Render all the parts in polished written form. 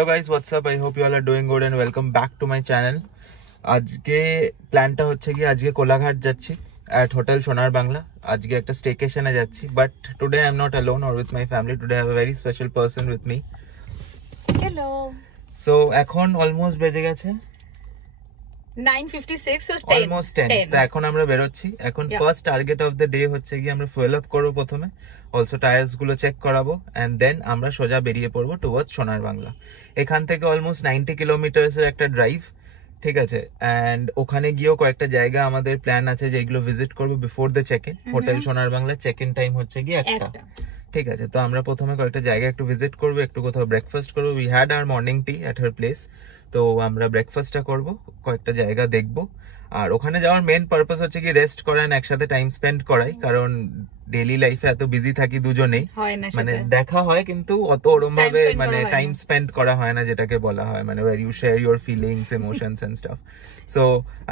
Hello guys, what's up? I hope you all are doing good and welcome back to my channel. আজকে প্ল্যানটা হচ্ছে কি আজকে কোলাঘাট যাচ্ছি at Hotel Sonar Bangla. আজকে একটা স্টেকেশনে যাচ্ছি, but today I'm not alone or with my family. Today I have a very special person with me. Hello. So এখন almost বেজে গেছে 9:56 so 10. Almost 10. তো এখন আমরা বেরোচ্ছি। এখন first target of the day হচ্ছে কি আমরা ফুয়েল আপ করব প্রথমে, অলসো টায়ার্স গুলো চেক করাবো এন্ড দেন আমরা সোজা বেরিয়ে পড়বো টুয়ার্ডস সোনার বাংলা। এখান থেকে অলমোস্ট 90 কিলোমিটারস এর একটা ড্রাইভ, ঠিক আছে। এন্ড ওখানে গিয়েও কয়েকটা জায়গা আমাদের প্ল্যান আছে যেগুলো ভিজিট করবো before the check in. Hotel Sonar Bangla check in time হচ্ছে কি একটা, ঠিক আছে। তো আমরা প্রথমে কয়েকটা জায়গা একটু ভিজিট করবো, একটু কোথাও ব্রেকফাস্ট করবো। We had our morning tea at her place, তো আমরা ব্রেকফাস্টটা করবো, কয়েকটা জায়গা দেখবো। আর ওখানে যাওয়ার মেন পারপাস হচ্ছে কি রেস্ট করা, একসাথে টাইম স্পেন্ড করাই, কারণ ডেইলি লাইফে এত বিজি থাকি দুজনেই, মানে দেখা হয় কিন্তু অত ওরম ভাবে মানে টাইম স্পেন্ড করা হয় না, যেটাকে বলা হয় মানে where you share your feelings, emotions and stuff. So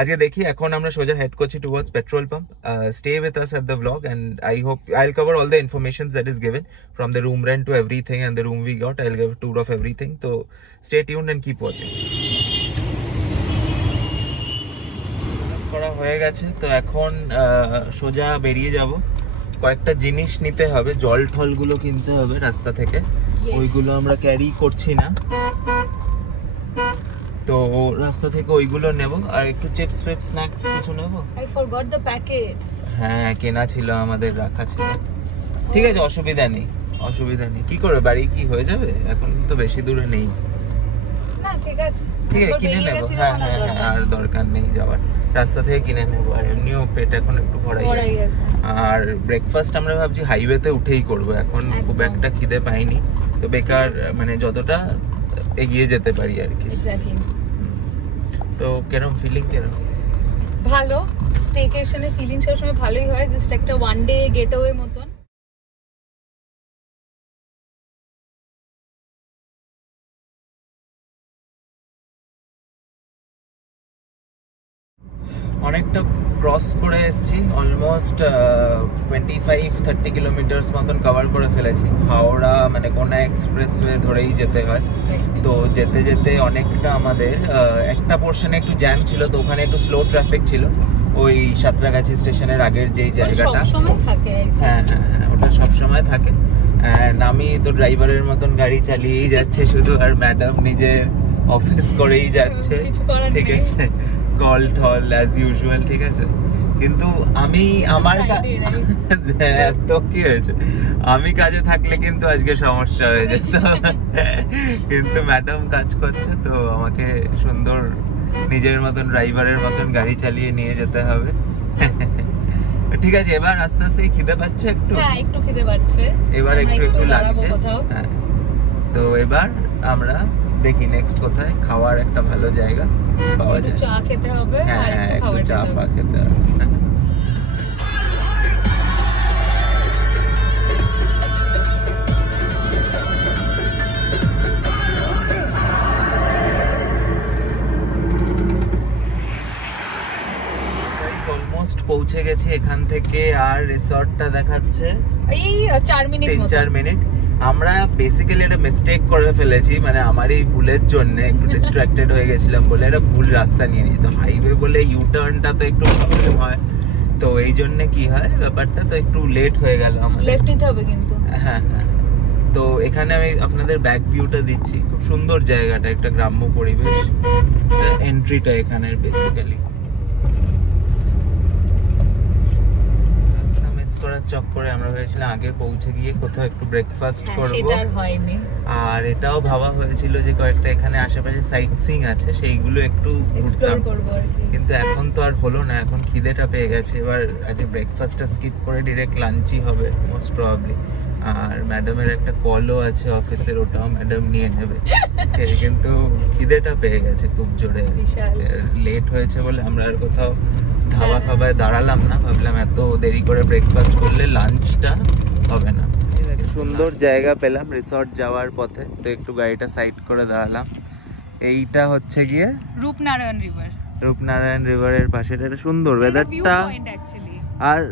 আজকে দেখি এখন আমরা সোজা হেড করছি towards petrol pump. Stay with us at the vlog and I hope I'll cover all the information that is given from the room rent to everything and the room we got. I'll give a tour of everything, so stay tuned and keep watching. করা হয়ে গেছে, তো এখন সোজা বেরিয়ে যাব। কয়েকটা জিনিস নিতে হবে, জল ঠল গুলো কিনতে হবে রাস্তা থেকে, ওইগুলো আমরা ক্যারি করছি না, তো রাস্তা থেকে ওইগুলো নেব। আর একটু চিপস ফিপস স্ন্যাক্স কিছু নেব। I forgot the packet. হ্যাঁ কেনা ছিল, আমাদের রাখা ছিল। ঠিক আছে, অসুবিধা নেই অসুবিধা নেই। কি করে বাড়ি কি হয়ে যাবে, এখন তো বেশি দূরে নেই। না ঠিক আছে, ঠিক আছে কিনে নেব। হ্যাঁ হ্যাঁ আর দরকার নেই যাওয়ার, রাস্তা থেকে কিনে নেবো। আর এমনিও পেট এখন একটু ভরাই গেছে। আর ব্রেকফাস্ট আমরা ভাবছি হাইওয়েতে উঠেই করব, এখন খুব একটা খিদে পাইনি, তো বেকার মানে যতটা এগিয়ে যেতে পারি আর কি। এক্স্যাক্টলি। তো কেরম ফিলিং, কেরম? ভালো, স্টেকেশনের ফিলিং সবসময় ভালোই হয়, জাস্ট একটা ওয়ান ডে গেটওয়ে মতন। অনেকটা ক্রস করে এসেছি, অলমোস্ট 25-30 কিলোমিটার্স মতন কভার করে ফেলেছি। হাওড়া মানে কোনা এক্সপ্রেসওয়ে ধরেই যেতে হয়, তো যেতে যেতে অনেকটা আমাদের একটা পোর্শনে একটু জ্যাম ছিল, তো ওখানে একটু স্লো ট্রাফিক ছিল, ওই সাঁতরাগাছি স্টেশনের আগের যেই জায়গাটা। হ্যাঁ হ্যাঁ হ্যাঁ ওটা সবসময় থাকে। অ্যান্ড আমি তো ড্রাইভারের মতন গাড়ি চালিয়েই যাচ্ছে শুধু, আর ম্যাডাম নিজের অফিস করেই যাচ্ছে, ঠিক আছে, কল টল অ্যাজ ইউজুয়াল, ঠিক আছে। কিন্তু আমি আমার তো কি হয়েছে, আমি কাজে থাকলে কিন্তু আজকে সমস্যা হয়ে যেত, কিন্তু ম্যাডাম কাজ করছে, তো আমাকে সুন্দর নিজের মতন ড্রাইভারের মতন গাড়ি চালিয়ে নিয়ে যেতে হবে। ঠিক আছে, এবার আস্তে আস্তে খিদে পাচ্ছে, একটু একটু খিদে পাচ্ছে, এবার একটু একটু লাগছে। হ্যাঁ, তো এবার আমরা দেখি নেক্সট কোথায় খাওয়ার একটা ভালো জায়গা পাওয়া যায়। চা খেতে হবে, আর একটা খাবার চা খেতে হবে। অলমোস্ট পৌঁছে গেছি এখান থেকে, আর রিসর্টটা দেখাচ্ছে এই 3-4 মিনিট। আমরা বেসিক্যালি একটা মিস্টেক করে ফেলেছি, মানে আমার এই ভুলের জন্য একটু ডিস্ট্রাক্টেড হয়ে গেছিলাম বলে একটা ভুল রাস্তা নিয়ে নিই। তো হাইওয়ে বলে ইউ টার্নটা তো একটু প্রবলেম হয়, তো এই জন্য কি হয় ব্যাপারটা, তো একটু লেট হয়ে গেল আমাদের। লেফট নিতে হবে কিন্তু। হ্যাঁ হ্যাঁ, তো এখানে আমি আপনাদের ব্যাক ভিউটা দিচ্ছি, খুব সুন্দর জায়গাটা, একটা গ্রাম্য পরিবেশ, এন্ট্রিটা এখানের বেসিক্যালি। করার চক্করে আমরা ভেবেছিলাম আগে পৌঁছে গিয়ে কোথাও একটু ব্রেকফাস্ট করব, সেটা আর হয়নি। আর এটাও ভাবা হয়েছিল যে কয়েকটা এখানে আশেপাশে সাইট সিইং আছে, সেইগুলো একটু এক্সপ্লোর করব আর কি, কিন্তু এখন তো আর হলো না, এখন খিদেটা পেয়ে গেছে। এবার আজ ব্রেকফাস্টটা স্কিপ করে ডিরেক্ট লাঞ্চই হবে মোস্ট প্রবাবলি। আর ম্যাডামের একটা কলও আছে অফিসের, ওটাও ম্যাডাম নিয়ে নেবে, কিন্তু খিদেটা পেয়ে গেছে খুব জোরে। লেট হয়েছে বলে আমরা আর কোথাও ধাবা খাবায় দাঁড়ালাম না, ভাবলাম এত দেরি করে ব্রেকফাস্ট করলে লাঞ্চটা হবে না। সুন্দর জায়গা পেলাম রিসর্ট যাওয়ার পথে, তো একটু গাড়িটা সাইড করে দাঁড়ালাম। এইটা হচ্ছে গিয়ে রূপনারায়ণ রিভারের পাশে, এটা সুন্দর ওয়েদারটা, আর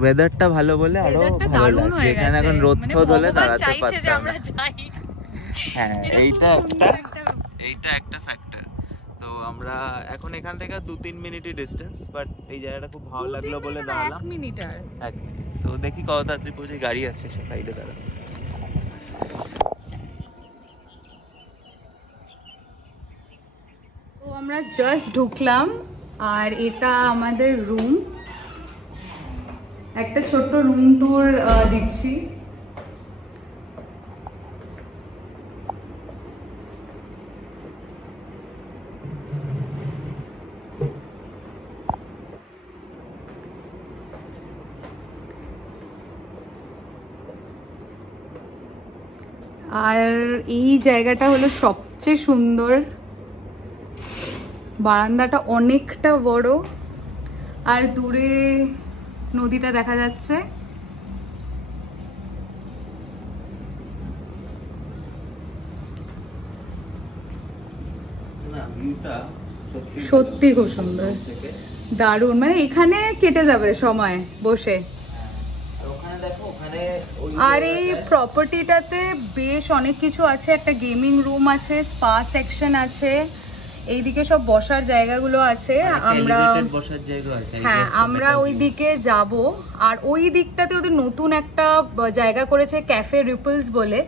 ওয়েদারটা ভালো বলে আরো ভালো লাগছে। এখানে এখন রোদ ঠোদ হলে দাঁড়াতে পারতাম না, হ্যাঁ এটা এইটা খুব সুন্দর এইটা একটা ফ্যাক্টর। তো আমরা এখন এখান থেকে 2-3 মিনিটই ডিস্টেন্স, বাট এই জায়গাটা খুব ভালো লাগলো বলে দাঁড়ালাম। 1 মিনিট আর 1 মিনিট। সো দেখি কত তাড়াতাড়ি পৌঁছে, গাড়ি আসছে সে সাইডে দাঁড়া। তো আমরা জাস্ট ঢুকলাম আর এটা আমাদের রুম। একটা ছোট্ট রুম ট্যুর দিচ্ছি। আর এই জায়গাটা হলো সবচেয়ে সুন্দর, বারান্দাটা অনেকটা বড় আর দূরে নদীটা দেখা যাচ্ছে। সত্যি খুব সুন্দর, দারুণ, মানে এখানে কেটে যাবে সময় বসে। আর এই প্রপার্টিটাতে বেশ অনেক কিছু আছে, একটা গেমিং রুম আছে, স্পা সেকশন আছে, এইদিকে সব বসার জায়গাগুলো আছে। আমরা হ্যাঁ আমরা ওই দিকে যাব। আর ওই দিকটাতে ওদের নতুন একটা জায়গা করেছে ক্যাফে রিপলস বলে,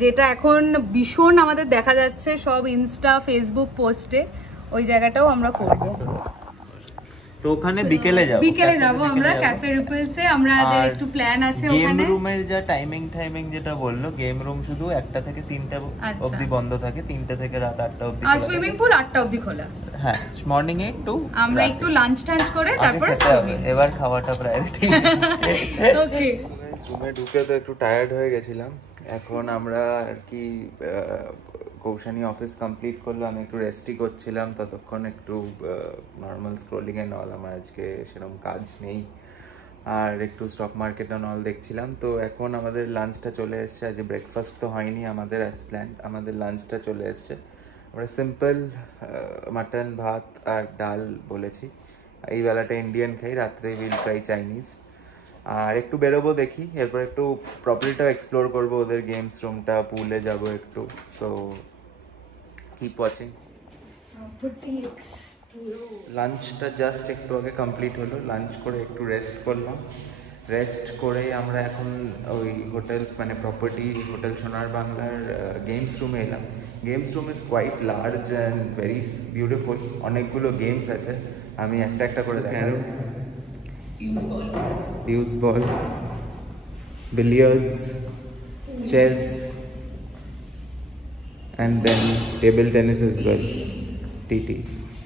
যেটা এখন ভীষণ আমাদের দেখা যাচ্ছে সব ইনস্টা ফেসবুক পোস্টে। ওই জায়গাটাও আমরা করব। তো ওখানে বিকেলে যাব আমরা ক্যাফে রিপলসে। আমাদের একটু প্ল্যান আছে ওখানে। গেম রুমের যা টাইমিং যেটা বললো, গেম রুম শুধু 1টা থেকে 3টা অবধি বন্ধ থাকে, 3টা থেকে রাত 8টা অবধি। আর সুইমিং পুল 8টা অবধি খোলা। হ্যাঁ, মর্নিং 8 টু আমরা একটু লাঞ্চ টাঞ্চ করে তারপর সুইমিং। এবার খাওয়াটা প্রায়োরিটি। ওকে। রুমে ঢুকে তো একটু টায়ার্ড হয়ে গেছিলাম। এখন আমরা আর কি কৌশানী অফিস কমপ্লিট করলো, আমি একটু রেস্টই করছিলাম ততক্ষণ, একটু নর্মাল স্ক্রোলিং এন্ড অল। আমার আজকে সেরকম কাজ নেই, আর একটু স্টক মার্কেট এন্ড অল দেখছিলাম। তো এখন আমাদের লাঞ্চটা চলে এসছে। আজ ব্রেকফাস্ট তো হয়নি আমাদের অ্যাজ প্ল্যান্ড, আমাদের লাঞ্চটা চলে এসছে। আমরা সিম্পল মাটন, ভাত আর ডাল বলেছি। এই বেলাটা ইন্ডিয়ান খাই, রাত্রে উইল ট্রাই চাইনিজ। আর একটু বেরোবো দেখি, এরপর একটু প্রপার্টিটাও এক্সপ্লোর করবো, ওদের গেমস রুমটা, পুলে যাবো একটু। So keep watching. লাঞ্চটা জাস্ট একটু আগে কমপ্লিট হলো, লাঞ্চ করে একটু রেস্ট করলাম। রেস্ট করে আমরা এখন ওই হোটেল, মানে প্রপার্টি হোটেল সোনার বাংলার গেমস রুমে এলাম। Games room is quite large and very beautiful. অনেকগুলো গেমস আছে, আমি একটা একটা করে দেখাবো। Fuse ball, billiards, chess, and then table tennis as well, TT,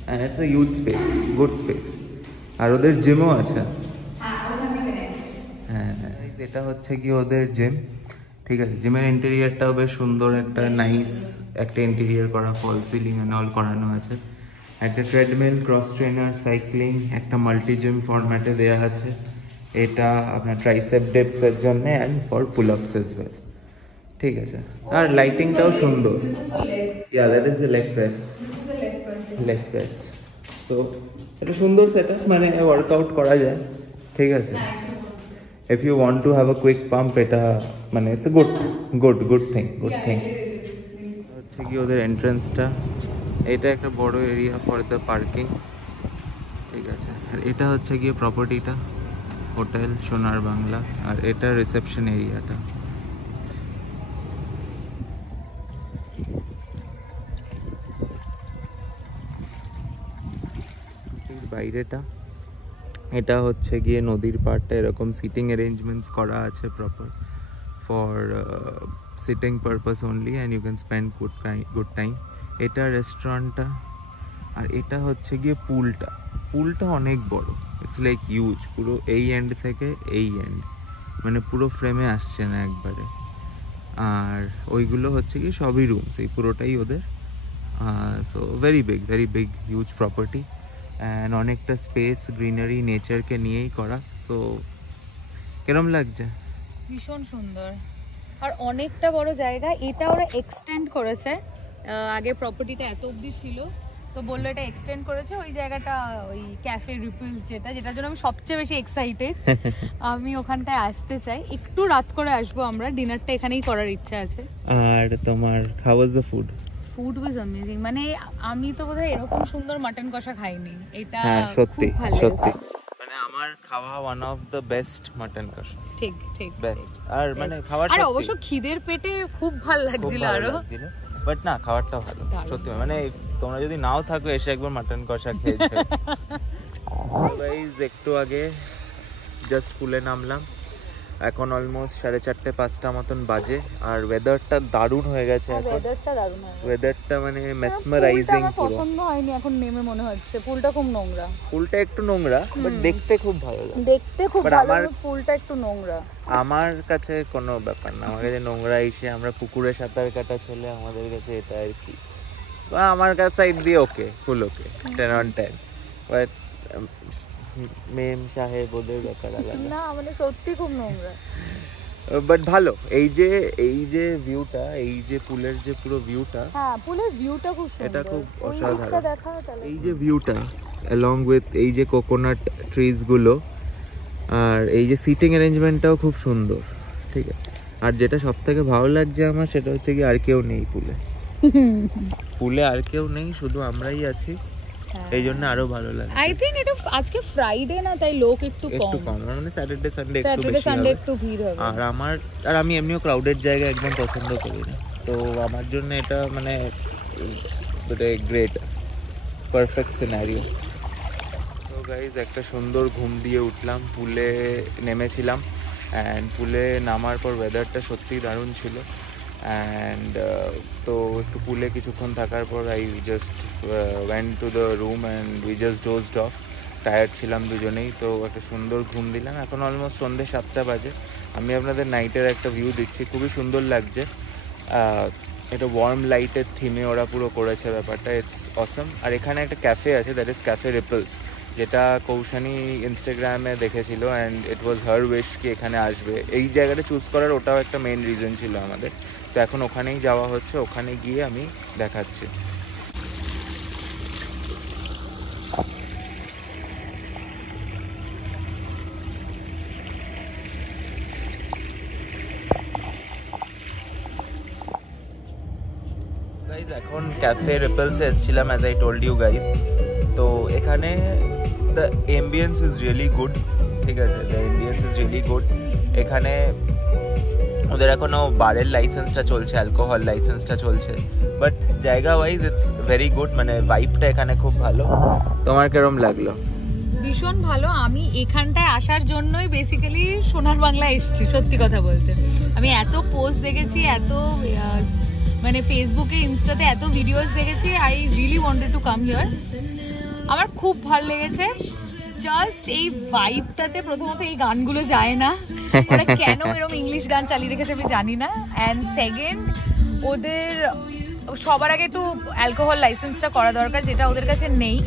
and it's a huge space, good space. আর ওদের জিমও আছে। হ্যাঁ, এটা হচ্ছে কি ওদের জিম। ঠিক আছে, জিমের ইন্টেরিয়ারটাও বেশ সুন্দর, একটা নাইস একটা ইন্টেরিয়ার করা, ফল সিলিং এন্ড অল করানো আছে। একটা ট্রেডমিল, ক্রস ট্রেনার, সাইক্লিং, একটা মাল্টি জিম ফরম্যাটে দেওয়া আছে। এটা আপনার ট্রাইসেপ ডেপস এর জন্য এন্ড ফর পুল আপস এজ ওয়েল। ঠিক আছে, আর লাইটিংটাও সুন্দর। Yeah, that is the leg press. So এটা সুন্দর সেটআপ, মানে ওয়ার্কআউট করা যায়। ঠিক আছে, if you want to have a quick pump, এটা মানে ইটস আ গুড থিং। হচ্ছে কি ওদের এন্ট্রান্সটা, এটা একটা বড় এরিয়া ফর দ্য পার্কিং। ঠিক আছে, আর এটা হচ্ছে গিয়ে প্রপার্টিটা, হোটেল সোনার বাংলা, আর এটা রিসেপশন এরিয়াটা। বাইরেটা এটা হচ্ছে গিয়ে নদীর পাড়টা, এরকম সিটিং অ্যারেঞ্জমেন্টস করা আছে proper for sitting purpose only, and you can spend good time. এটা রেস্টুরেন্টটা, আর এটা হচ্ছে গিয়ে পুলটা অনেক বড়, ইটস লাইক হিউজ, পুরো এই এন্ড থেকে এই এন্ড, মানে পুরো ফ্রেমে আসছে না একবারে। আর ওইগুলো হচ্ছে কি সবই রুমস, এই পুরোটাই ওদের। So very big huge property, and অনেকটা স্পেস, গ্রিনারি, নেচারকে নিয়েই করা। সো কিরম লাগছে? ভীষণ সুন্দর, আর অনেকটা বড় জায়গা। এটা ওরা এক্সটেন্ড করেছে, আগে প্রপার্টিটা এত অবধি ছিল, তো বললো এটা এক্সটেন্ড করেছে ওই জায়গাটা, ওই ক্যাফে রিপলস যেটার জন্য আমি সবচেয়ে বেশি এক্সাইটেড। আমি ওখানটায় আসতে চাই, একটু রাত করে আসবো আমরা, ডিনারটা এখানেই করার ইচ্ছা আছে। আর তোমার how was the food? Food was amazing, মানে আমি তো বোধহয় এরকম সুন্দর মাটন কষা খাইনি, এটা সত্যি খুব ভালো সত্যি, মানে আমার খাওয়া one of the best mutton কষা। ঠিক ঠিক বেস্ট। আর মানে খাবার আর অবশ্য খিদের পেটে খুব ভালো লাগছিল আরো, বাট না খাবারটা ভালো সত্যি, মানে তোমরা যদি নাও থাকো এসে একবার মাটন কষা খেয়েছো। গাইস একটু আগে জাস্ট পুলে নামলাম, এখন অলমোস্ট 4:30-5টা মতন বাজে, আর ওয়েদারটা দারুণ হয়ে গেছে এখন। ওয়েদারটা দারুণ হয়ে গেছে, ওয়েদারটা মানে মেসমারাইজিং পুরো। পছন্দ হয়নি এখন নেমে, মনে হচ্ছে পুলটা খুব নোংরা। পুলটা একটু নোংরা বাট দেখতে খুব ভালো লাগে, দেখতে খুব ভালো, পুলটা একটু নোংরা। আমার কাছে কোনো ব্যাপার না, আমার কাছে নোংরা এসে আমরা পুকুরে সাঁতার কাটা ছেলে, আমাদের কাছে এটা আর কি, আমার কাছে সাইড দিয়ে ওকে, ফুল ওকে, 10 on 10, বাট মেম সাহেব ওদের ব্যাপার আলাদা না, মানে সত্যি খুব নোংরা, বাট ভালো। এই যে ভিউটা, এই যে পুলের যে পুরো ভিউটা, হ্যাঁ পুলের ভিউটা খুব সুন্দর, এটা খুব অসাধারণ। তাহলে এই যে ভিউটা along with এই যে কোকোনাট ট্রিজ গুলো, আর এই যে সিটিং অ্যারেঞ্জমেন্টটাও খুব সুন্দর, ঠিক আছে। আর যেটা সব থেকে ভালো লাগছে আমার, সেটা হচ্ছে কি আর কেউ নেই পুলে আর কেউ নেই, শুধু আমরাই আছি, এই জন্য আরো ভালো লাগে। আই থিংক এটা আজকে ফ্রাইডে না, তাই লোক একটু কম, মানে স্যাটারডে সানডে একটু ভিড় হবে। আর আমি এমনিও ক্রাউডেড জায়গা একদম পছন্দ করি না, তো আমার জন্য এটা মানে গ্রেট পারফেক্ট সিনারিও। তো গাইজ একটা সুন্দর ঘুম দিয়ে উঠলাম, পুলে নেমেছিলাম, অ্যান্ড পুলে নামার পর ওয়েদারটা সত্যিই দারুণ ছিল, অ্যান্ড তো একটু পুলে কিছুক্ষণ থাকার পর I just went to the room and we just dozed off. Tired ছিলাম দুজনেই, তো একটা সুন্দর ঘুম দিলাম। এখন অলমোস্ট সন্ধ্যে 7টা বাজে। আমি আপনাদের নাইটের একটা ভিউ দিচ্ছি, খুবই সুন্দর লাগছে। এটা ওয়ার্ম লাইটের থিমে ওরা পুরো করেছে ব্যাপারটা, ইটস অসম। আর এখানে একটা ক্যাফে আছে, দ্যাট ইজ ক্যাফে রিপলস, যেটা কৌশানি ইনস্টাগ্রামে দেখেছিল, and it was her wish কি এখানে আসবে। এই জায়গাটা চুজ করার ওটাও একটা মেন রিজন ছিল আমাদের। তো এখন ওখানেই যাওয়া হচ্ছে, ওখানে গিয়ে আমি দেখাচ্ছি। গাইজ এখন ক্যাফে রিপলসে এসেছিলাম, as I told you guys. তো এখানে the ambience is really good, ঠিক আছে, the ambience is really good. এখানে ওদের এখনো বারের লাইসেন্সটা চলছে, অ্যালকোহল লাইসেন্সটা চলছে, বাট জায়গা ওয়াইজ ইটস ভেরি গুড, মানে ভাইবটা এখানে খুব ভালো। তোমার কিরম লাগলো? ভীষণ ভালো। আমি এখানটায় আসার জন্যই বেসিক্যালি সোনার বাংলা এসেছি, সত্যি কথা বলতে। আমি এত পোস্ট দেখেছি, এত মানে ফেসবুকে ইনস্টাতে এত ভিডিওস দেখেছি, I really wanted to come here. আমার খুব ভালো লেগেছে। জাস্ট এই ভাইবটাতে প্রথমত এই গানগুলো যায় না, ওরা কেন এরকম ইংলিশ গান চালিয়ে রেখেছে আমি জানি না। অ্যান্ড সেকেন্ড, ওদের সবার আগে একটু অ্যালকোহল লাইসেন্সটা করা দরকার, যেটা ওদের কাছে নেই।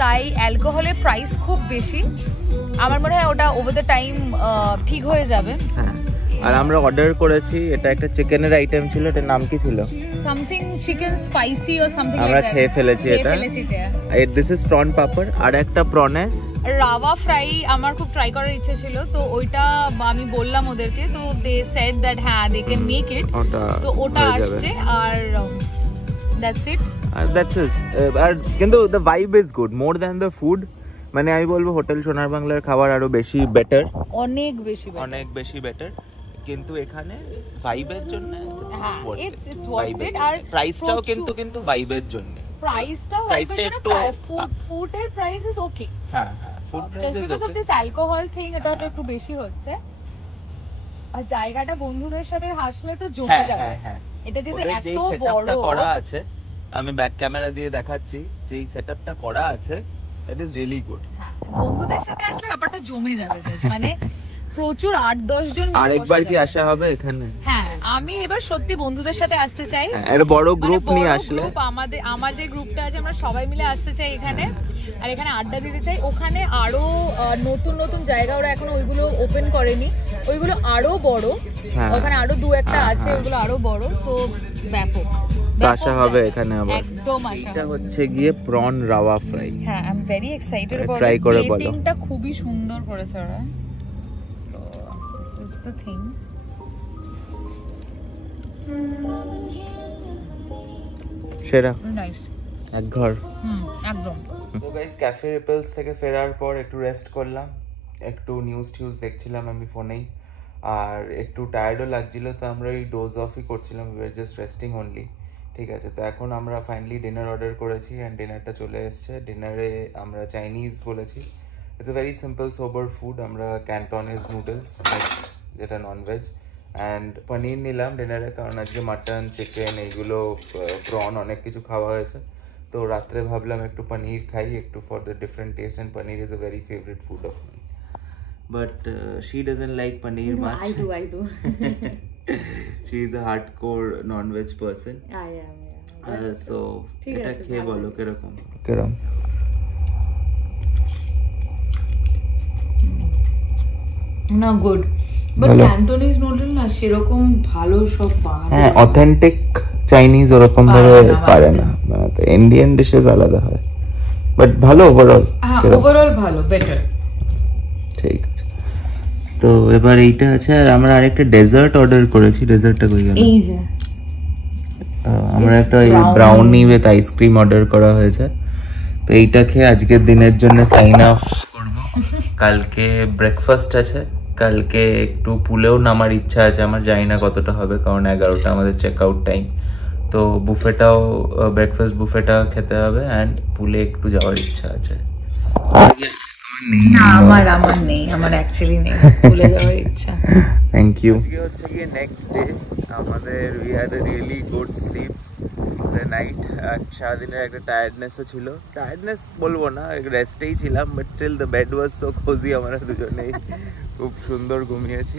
তাই অ্যালকোহলের প্রাইস খুব বেশি। আমার মনে হয় ওটা ওভার দ্য টাইম ঠিক হয়ে যাবে। আর আমরা অর্ডার করেছি, এটা একটা চিকেনের আইটেম ছিল, এটার নাম কি ছিল? Something chicken spicy or something. আমরা খেয়ে ফেলেছি এটা। দিস ইজ প্রন পাপড়, আর একটা প্রনে রাওয়া ফ্রাই আমার খুব ট্রাই করার ইচ্ছে ছিল, তো ওইটা আমি বললাম ওদেরকে, তো দে সেড দ্যাট হ্যাঁ দে ক্যান মেক ইট, তো ওটা আসছে। আর that's it. R that's it. আর কিন্তু the vibe is good more than the food. মানে আমি বলবো হোটেল সোনার বাংলার খাবার আরো বেশি বেটার, অনেক বেশি বেটার, কিন্তু এখানে ভাইবের জন্য ইটস ওয়ার্থ ইট। আর প্রাইসটাও কিন্তু ভাইবের জন্য, প্রাইসটা একটু ফুডের প্রাইস ইজ ওকে। হ্যাঁ food price is because of this alcohol thing, এটা একটু বেশি হচ্ছে। আর জায়গাটা বন্ধুদের সাথে হাসলে তো জমে যাবে। এটা যেটা এত বড় করা আছে, আমি ব্যাক ক্যামেরা দিয়ে দেখাচ্ছি, যেই সেটআপটা করা আছে, দ্যাট ইজ রিয়েলি গুড। বন্ধুদের সাথে আসলে ব্যাপারটা জমে যাবে, মানে প্রচুর 8-10 জন। আরেকবার কি আসা হবে এখানে? হ্যাঁ, আমি এবার সত্যি বন্ধুদের সাথে আসতে চাই, একটা বড় গ্রুপ নিয়ে আসলে। আমার যে গ্রুপটা আছে, আমরা সবাই মিলে আসতে চাই এখানে, আর এখানে আড্ডা দিতে চাই। ওখানে আরো নতুন নতুন জায়গা, ওরা এখনো ওইগুলো ওপেন করেনি, ওইগুলো আরো বড়, ওখানে আরো 2-1টা আছে, ওইগুলো আরো বড়, তো ব্যাপক। তো আসা হবে এখানে আবার। একদম আসা এটা হচ্ছে গিয়ে প্রন রাওয়া ফ্রাই। হ্যাঁ, I am very excited about try করে বলো। প্লেটিংটা খুবই সুন্দর করেছে ওরা। So this is the thing. সেরা নাইস। এক ঘর। একদম। তো গাইস ক্যাফে রিপেলস থেকে ফেরার পর একটু রেস্ট করলাম, একটু নিউজ দেখছিলাম আমি ফোনেই, আর একটু টায়ার্ডও লাগছিল, তো আমরা ওই ডোজ অফই করছিলাম, we are just resting only. ঠিক আছে, তো এখন আমরা ফাইনালি ডিনার অর্ডার করেছি অ্যান্ড ডিনারটা চলে এসছে। ডিনারে আমরা চাইনিজ বলেছি, it's a very simple sober food. আমরা ক্যান্টনিজ নুডলস মিক্সড, যেটা ননভেজ, অ্যান্ড পনির নিলাম ডিনারে, কারণ আজকে মাটন চিকেন এইগুলো প্রন অনেক কিছু খাওয়া হয়েছে, তো রাত্রে ভাবলাম একটু পনির খাই, একটু for the different taste, and paneer is a very favourite food of my, but she doesn't like paneer much. I do. She is a hardcore non-veg person. I am, So এটা আছে, খেয়ে ভালো বলো কিরকম কিরকম। না গুড, বাট ভালো। Cantonese noodle না সেরকম ভালো সব বানাতে হ্যাঁ, পারে না। অথেন্টিক চাইনিজ ওরকম ভাবে পারে না, ইন্ডিয়ান ডিশেস আলাদা হয়, বাট ভালো ওভারঅল। হ্যাঁ, ওভারঅল ভালো, বেটার। ঠিক আছে, তো এবার এইটা আছে, আর আমরা আরেকটা ডেজার্ট অর্ডার করেছি। ডেজার্টটা কই গেল? এই যে আমরা একটা ব্রাউনি উইথ আইসক্রিম অর্ডার করা হয়েছে, তো এইটা খেয়ে আজকের দিনের জন্য সাইন অফ করব। কালকে ব্রেকফাস্ট আছে, কালকে একটু পুলেও নামার ইচ্ছা আছে আমার, জানি না কতটা হবে, কারণ 11টা আমাদের চেক আউট টাইম, তো বুফেটাও ব্রেকফাস্ট বুফেটা খেতে হবে, অ্যান্ড পুলে একটু যাওয়ার ইচ্ছা আছে। না, আমার নেই, আমার অ্যাকচুয়ালি নেই ভুলে যাওয়ার ইচ্ছা। Thank you. আজকে হচ্ছে গিয়ে নেক্সট ডে আমাদের, we had a really good sleep the night. সারাদিনের একটা টায়ার্ডনেসও ছিল, টায়ার্ডনেস বলবো না, রেস্টেই ছিলাম, but still the bed was so cosy, আমরা দুজনেই খুব সুন্দর ঘুমিয়েছি।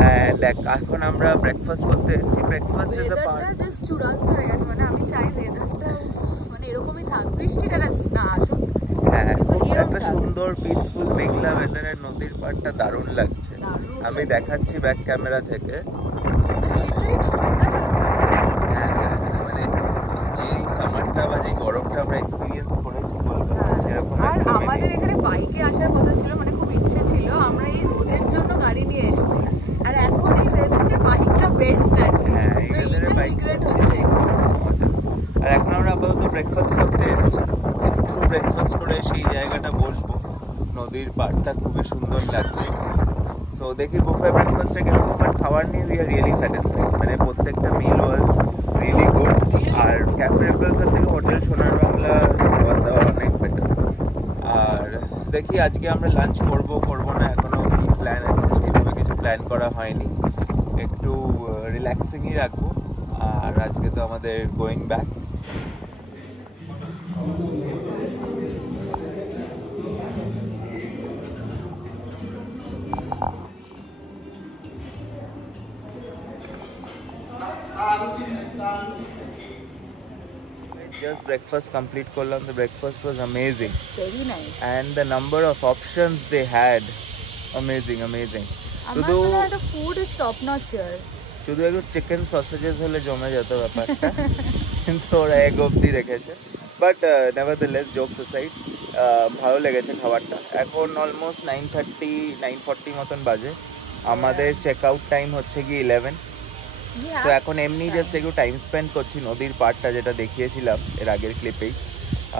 অ্যান্ড এখন আমরা ব্রেকফাস্ট করতে এসেছি। Breakfast is a part, just চূড়ান্ত হয়ে গেছে, মানে আমি চাই ওয়েদারটা মানে এরকমই থাক, বৃষ্টিটা না আসুক। হ্যাঁ, খুব একটা সুন্দর পিসফুল মেঘলা ওয়েদারে নদীর পাড়টা দারুণ লাগছে। আমি দেখাচ্ছি ব্যাক ক্যামেরা থেকে, মানে যে সামারটা বা যে গরমটা আমরা এক্সপিরিয়েন্স করেছি এরকম। আর আমাদের এখানে বাইকে আসার কথা ছিল, মানে খুব ইচ্ছে ছিল, আমরা এই রোদের জন্য গাড়ি নিয়ে এসেছি, আর এখন এই ওয়েদারে বাইকটা বেস্ট আর কি। হ্যাঁ, এই ওয়েদারে বাইক হচ্ছে। আর এখন আমরা আপাতত ব্রেকফাস্ট করতে এসেছি, একটু ব্রেকফাস্ট করে সেই জায়গাটা বসবো, নদীর পাড়টা খুবই সুন্দর লাগছে। সো দেখি বুফে ব্রেকফাস্টে কিরকম, বাট খাবার নিয়ে উই আর রিয়েলি স্যাটিসফাইড, মানে প্রত্যেকটা মিল ওয়াজ রিয়েলি গুড। আর ক্যাফে রিপেলসের থেকে হোটেল সোনার বাংলা খাবার দাবার অনেক বেটার। আর দেখি আজকে আমরা লাঞ্চ করবো না, এখনো প্ল্যান, এখনো সেইভাবে কিছু প্ল্যান করা হয়নি, একটু রিল্যাক্সিংই রাখবো। আর আজকে তো আমাদের going back. Just breakfast complete করলাম, the breakfast was amazing, very nice, and the number of options they had, amazing. শুধু the food is top notch here. শুধু একটু চিকেন সসেজেস হলে জমে যেত ব্যাপারটা, কিন্তু ওরা এগ অব্দি রেখেছে, বাট নেভারদ্যালেস জোকস অ্যাসাইড ভালো লেগেছে খাবারটা। এখন অলমোস্ট 9:40 মতন বাজে, আমাদের চেক আউট টাইম হচ্ছে কি 11। তো এখন এমনি জাস্ট একটু টাইম স্পেন্ড করছি নদীর পাড়টা, যেটা দেখিয়েছিলাম এর আগের ক্লিপেই।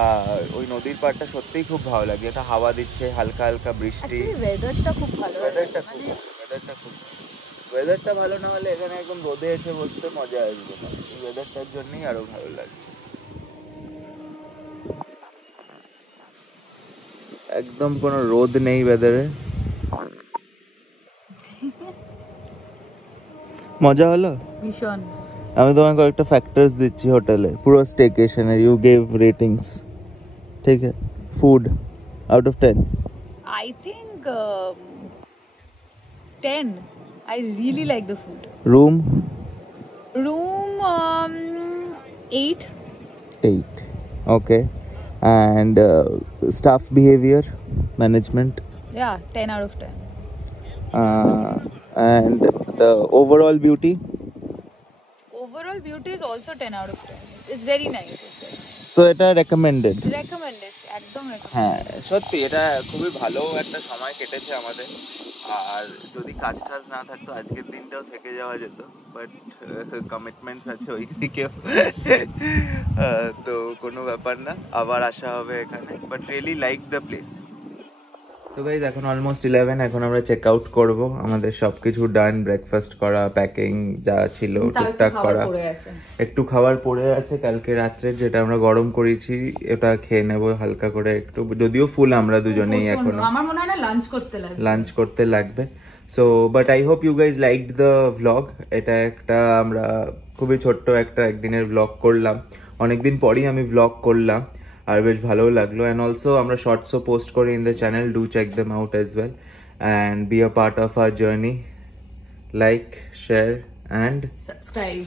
আর ওই নদীর পাড়টা সত্যিই খুব ভালো লাগে, এটা হাওয়া দিচ্ছে, হালকা হালকা বৃষ্টি, ওয়েদারটা খুব ভালো, ওয়েদারটা ভালো না হলে এখানে একদম রোদে এসে বসতে মজা আসবে না, ওয়েদারটার জন্যই আরো ভালো লাগছে। একদম কোনো রোদ নেই ওয়েদারে, মজা হলো ভীষণ। আমি তোমাকে কয়েকটা ফ্যাক্টরস দিচ্ছি হোটেলের, পুরো স্টেকেশনের, ইউ গেভ রেটিংস, ঠিক আছে? Food out of 10, I think 10. I really like the food. Room 8. Okay. And staff behavior, management? Yeah, 10 out of 10. And the overall beauty? Overall overall beauty is also 10 out of 10. It's very nice. So এটা recommended. একদম হ্যাঁ সত্যি এটা খুবই ভালো একটা সময় কেটেছে আমাদের। আর যদি কাজ টাজ না থাকতো আজকের দিনটাও থেকে যাওয়া যেত, বাট কমিটমেন্টস আছে ওই দিকেও, তো কোনো ব্যাপার না, আবার আসা হবে এখানে। But really like the place. তো গাইজ এখন অলমোস্ট 11, এখন আমরা চেক আউট করবো। আমাদের সবকিছু ডান, ব্রেকফাস্ট করা, প্যাকিং যা ছিল টুকটাক করা, একটু খাবার পড়ে আছে কালকে রাত্রে যেটা আমরা গরম করেছি, এটা খেয়ে নেবো হালকা করে একটু, যদিও ফুল আমরা দুজনেই এখনো, আমার মনে হয় না লাঞ্চ করতে লাগবে। So but I hope you guys liked the vlog. এটা একটা আমরা খুবই ছোট্ট একটা একদিনের ভ্লগ করলাম, অনেকদিন পরই আমি ভ্লগ করলাম, আর বেশ ভালো লাগলো। অ্যান্ড অলসো আমরা শর্টসও পোস্ট করি in the channel, do check them out as well and be a part of our journey. Like, share and subscribe.